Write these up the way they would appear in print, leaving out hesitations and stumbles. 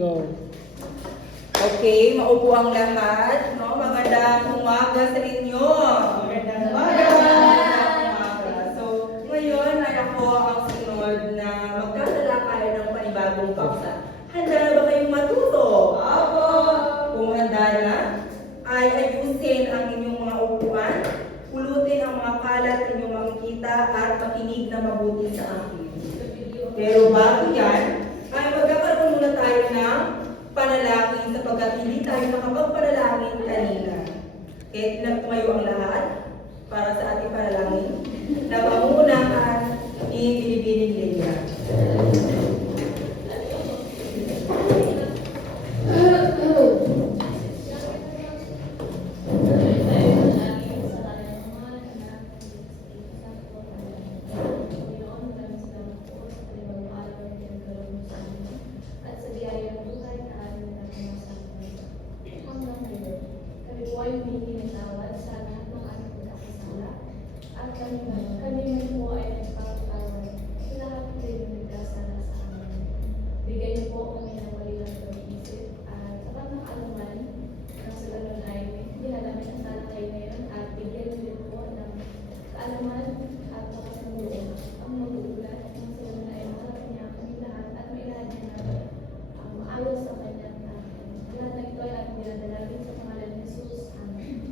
Go. Okay, maupo ang lahat. No? Magandang umaga sa inyo. Magandang umaga. So, ngayon ay ako ang sunod na magkasalakay ng panibagong paksa. Handa na ba kayong matuto? Apo! Kung handa na, ay ayusin ang inyong mga upuan, pulutin ang mga kalat na inyong makikita at makinig na mabuti sa akin. Pero bago yan, ay magkakaroon muna tayo ng panalangin sapagkat hindi tayo nakapagpanalangin kanina. Kaya tumayo ang lahat para sa ating panalangin na pangungunahan ni Binibining Leia.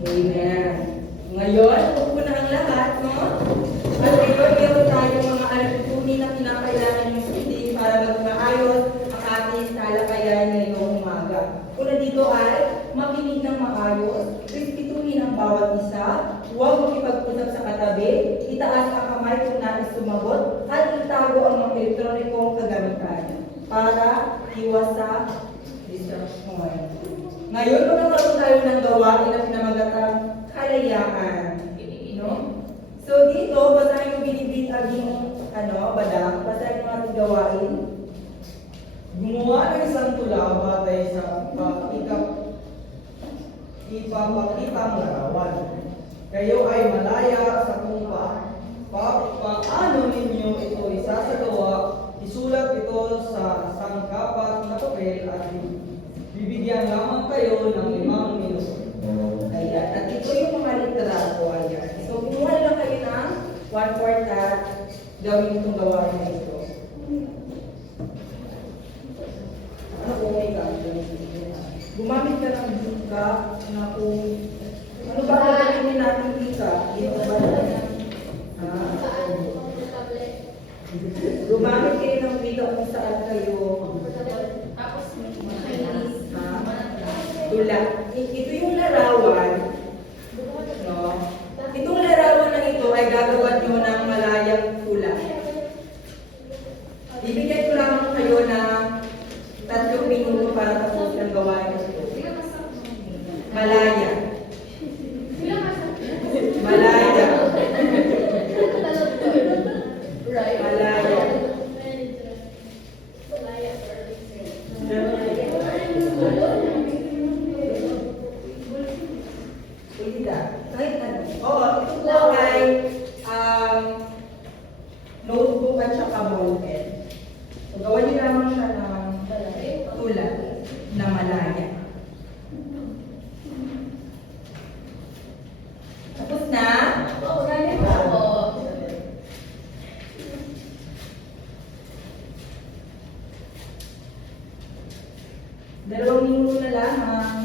Amen. Ngayon, upo na ang lahat, no? At ngayon, meron tayong mga alitunin na kinakailangan yung sundin para maging maayos ang ating talakayan ngayong umaga. Una dito ay makinig ng maayos, respetuhin ang bawat isa, huwag makipag-usap sa katabi, itaas ang kamay kung nais sumagot, at itago ang mga elektronikong kagamitan para iwas sa distraction. Ngayon, magkakaroon tayo ng gawain na pinamagatang kalayaan. No? So, dito, basahin mo binibitaging badang, basahin mo ating gawain. Gumawa ng isang tula batay sa ipapakitang larawan. Kayo ay malaya sa kung paano ninyo ito isasagawa. Isulat ito sa sangkapat na papel at bibigyan lamang kayo ng 5 minuto. Ayan. At ito yung mga litrato. Ayan. So, kumuha lang kayo ng 1/4 at gawin itong gawain na ito. Ano kung may gumamit ka ng bika na kung ano ba gagawin natin bika? Ito ba gumamit kayo ng bika kung saan kayo tula. Ito yung larawan. No? Itong larawan na ito ay gagawa nyo ng malayang tula. Ibigay ko lamang kayo ng 3 minuto para tapos ang gawain ito. Malaya. Malaya. Malaya. Ito po ay notebook at saka ballpen. So, gawan niyo lamang siya ng tula na malaya. Tapos na? Oo, galing po. 2 minuto na lamang.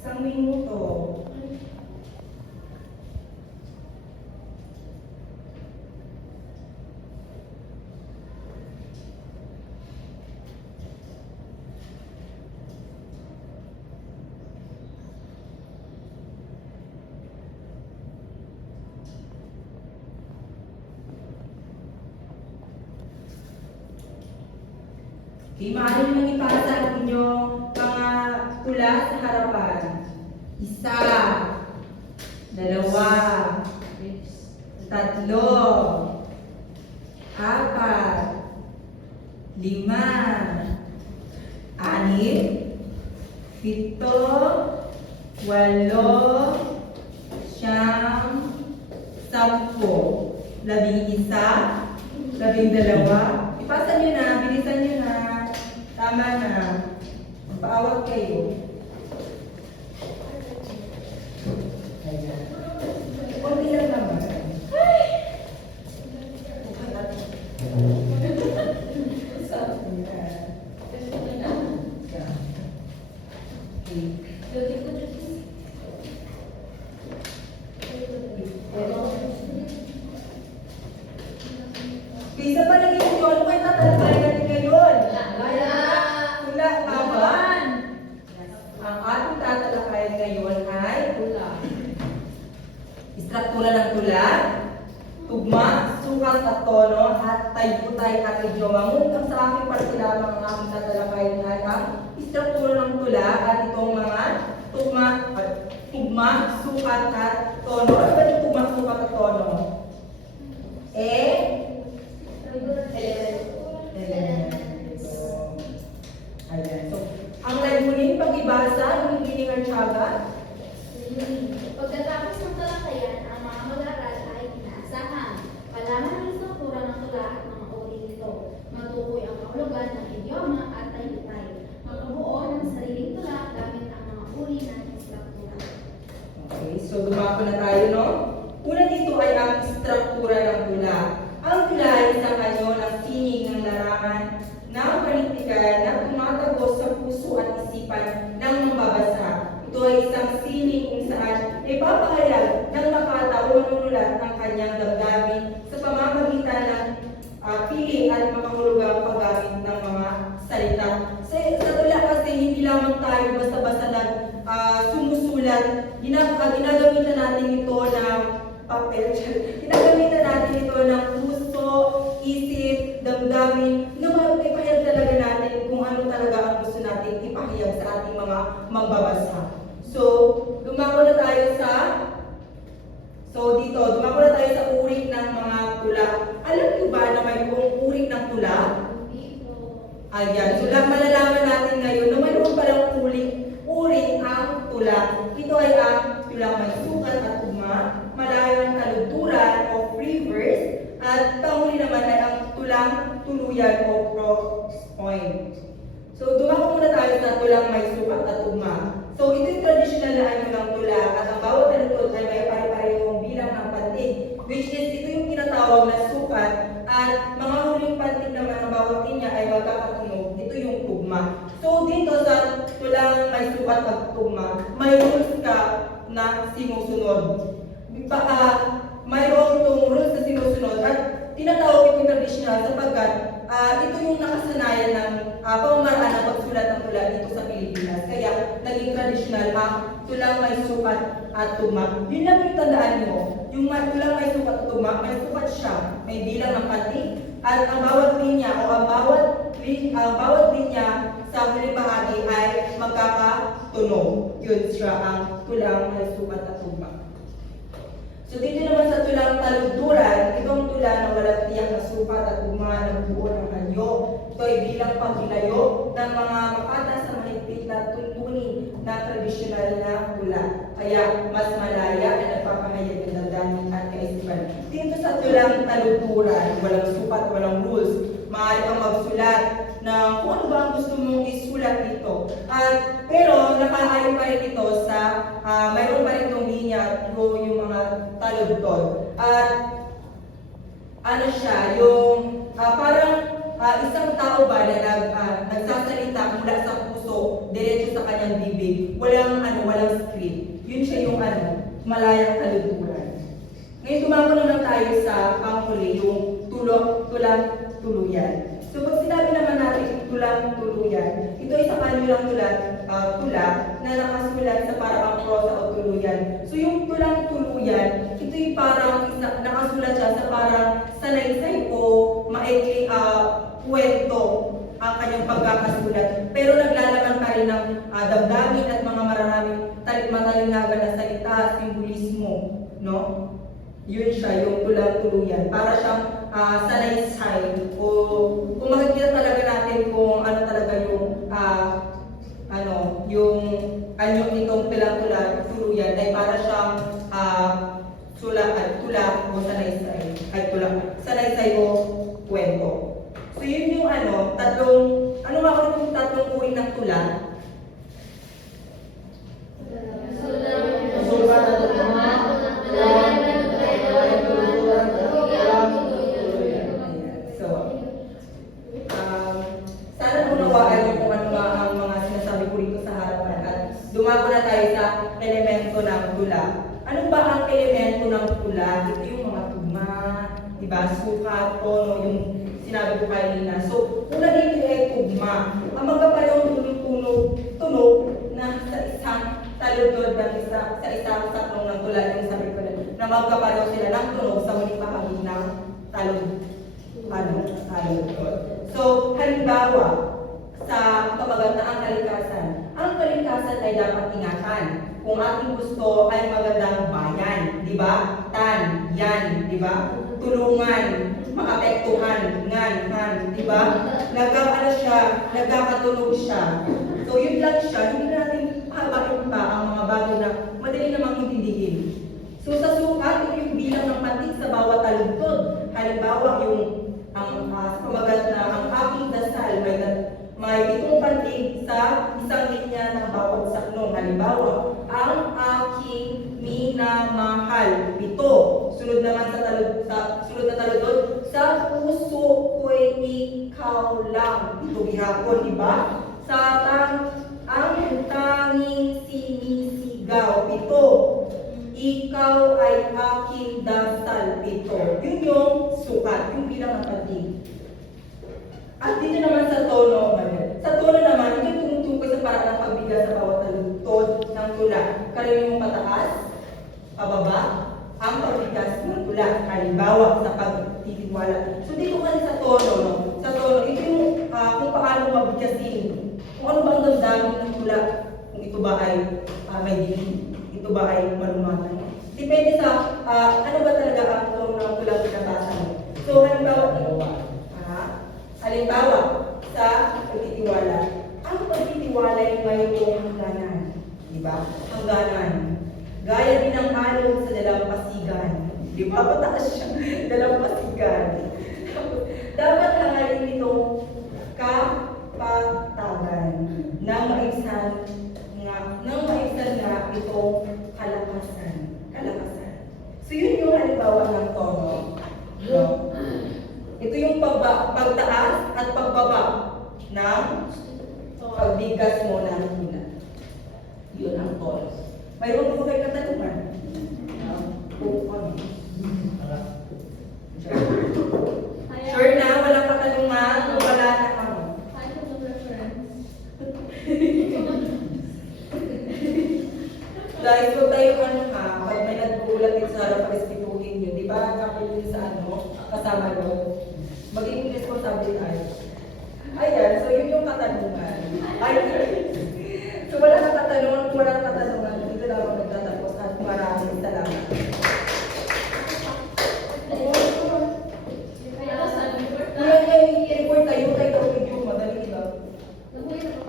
Isang minuto. Okay, maaari nang ipasa ang inyong mga tula sa harapan. Isa, dalawa, tatlo, apat, lima, anim, pito, walo, siyam, sampo, 11, 12. Ipasa nyo na, bilisan nyo na. Tama na. Magpaawag kayo. Ayan. Kunti lang naman. Bisa pa lagi yung yun, kaya tatalakay natin ngayon. Tula, tama. Ang ating tatalakayan ngayon ay tula. Istruktura ng tula, tugma, sukat at tono, at taybutay at idioma. Ngunit ang sa aking parte lamang ang aking tatalakayan ay ang istruktura ng tula at itong mga tugma, sukat at tono. Ano ba yung tugma, sukat at tono? Ayan. So, ang layunin pag-ibasa ng Giningan Tiyaga. Pagkatapos ng talakayan, ang mga mag-aaral ay inaasahan. Malaman ang istruktura ng tula at mga uri nito. Matukoy ang kahulugan ng idioma at taybutay. Magkabuo ng sariling tula gamit ang mga uri ng istruktura. Okay, so dumako na tayo, no? Una dito ay ang istruktura ng tula. Ang tula ay isang anyo ng sining ng larangan ng panitikan na tumatagos sa puso at isipan ng mambabasa. Ito ay isang sining kung saan ipapahayag ng makata o manunulat ng kanyang damdamin sa pamamagitan ng pili at makahulugang paggamit ng mga salita. Sa tula kasi hindi lamang tayo basta-basta sumusulat. Ginagamitan natin ito ng papel. Ginagamitan natin ito ng puso, isip, damdamin, na maipahayag talaga natin kung ano talaga ang gusto natin ipahayag sa ating mga mambabasa. So, dumako na tayo sa uri ng mga tula. Alam niyo ba na may buong uri ng tula? Ayan. So, malalaman natin ngayon na mayroon palang uri ang tula. Ito ay ang tulang may sukat at tugma, malayang taludturan o free verse, at panghuli naman ay ang tulang tuluyan o prose point. So, dumako muna tayo sa tulang may sukat at tugma. So, ito yung traditional na anyo ng tula at ang bawat taludtod ay may pare-parehong bilang ng pantig, which is ito yung tinatawag na sukat, at mga huling pantig naman ang bawat linya ay magkakatunog. Ito yung tugma. So, dito sa tulang may sukat at tugma, may rules ka na sinusunod. Mayroon itong rules na sinusunod at tinatawag itong traditional sapagkat ito yung nakasanayan ng pamamaraan ng pagsulat ng tula dito sa Pilipinas. Kaya naging traditional ang tulang may sukat at tugma. Yun lang yung tandaan nyo. Yung tulang may sukat at tugma, may sukat siya, may bilang ng pantig, at ang bawat linya o ang bawat linya sa huling bahagi ay magkakatunog. Yun siya ang tulang may sukat at tugma. So dito naman sa tulang taludturan, itong tula na walang tiyak na sukat at tugma ng buo ng anyo. Ito ay bilang pagkilayo ng mga makata sa mahigpit na tuntunin na tradisyonal na tula. Kaya mas malaya na nagpapahayag ng damdamin at kaisipan. Dito sa tulang taludturan, walang sukat, walang rules. Maaari kang magsulat na kung ano ba ang gusto mong isulat dito. Pero nakaayon pa rin ito sa mayroon pa rin itong linya at yung mga taludtod. At ano siya, yung parang isang tao ba na nagsasalita mula sa puso, diretso sa kanyang bibig, walang script. Yun siya yung malayang taludturan. Ngayon dumako naman tayo sa panghuli, yung tulang-tuluyan. So pag sinabi naman natin tulang-tuluyan, ito ay sa kanilang tula na nakasulat sa parang prosa o tuluyan. So yung tulang-tuluyan, ito ay parang nakasulat siya sa parang salaysay o maikling kwento ang kanyang pagkakasulat. Pero naglalaman pa rin ng damdamin at mga maraming matalingagan na salita, simbolismo, no? Yun siya, yung tulang-tuluyan. Para siyang salaysay o kung makikita talaga natin kung ano talaga yung yung anyo nitong tulang-tuluyan ay para siyang tula o salaysay. Salaysay o kwento. So yun yung tatlong uri ng tula? Sana unawaan niyo kung ano nga ang mga sinasabi ko rito sa harapan at dumako na tayo sa elemento ng tula. Ano ba ang elemento ng tula? Ito yung mga tugma, diba? Sukat, tono, yung sinabi ko kanina. So, una dito ay tugma. Ang magkapalong tunog na sa isang taludtod sa isang saklong ng tula, yung sabi ko na magkapalaw sila ng tunog sa muling bahagi ng taludtod. So, halimbawa, sa pamagatang kalikasan, ang kalikasan ay dapat ingatan. Kung ating gusto ay magandang bayan, di ba? Tan, yan, di ba? Tulungan, maapektuhan, ngan, di ba? Nagkakatunog siya. So, yun lang siya. Hindi natin habain pa ang mga bagay na madali namang intindihin. So, sa sukat, ito yung bilang ng patik sa bawat taludtod. Halimbawa, sa pamagat na ang aking dasal may 7 pantig sa isang linya ng bawat saklong. Halimbawa, ang aking minamahal, 7. Sunod naman sunod na taludtod, sa puso ko'y ikaw lang. Ito gihapon, di ba? Ang tanging sinisigaw, 7. Ikaw ay aking dasal, 7. Yun yung sukat, yung bilang ng pantig. At dito naman sa tono naman, ito yung tumutukoy sa paraan ng pagbigas sa bawat taludtod ng tula. Karaniwang pataas, pababa, ang pagbigas ng tula. Halimbawa, sa pagtitiwala. So dito kasi sa tono, no? Sa tono, ito yung kung paano mabigasin. Kung ano bang damdamin ng tula. Kung ito ba ay may dilim, ito ba ay malumatan. Depende sa ano ba talaga ang tono ng tula pinabasa mo. So halimbawa, sa pagtitiwala. Ang pagtitiwala ay mayroong hangganan. Diba? Hangganan. Gaya din ng alog sa dalampasigan. Di ba? Pataas siya. Dalampasigan. Dapat hangalin itong kapatagan nang maibsan nga itong kalakasan. So yun yung halimbawa ng tono. No? Ito yung pagtaas at pagbaba ng pagbigas mo ng tula. Yun ang tono. Mayroon po kayo katanungan? Oo kami. Sure na, walang katanungan? Wala na kami. Guys, huwag tayo pag may nagbulat dito sa harap, respetuhin nyo. Di ba? Kapilin sa kasama nyo. Magiging responsable tayo. Ayan, so yun yung katanungan.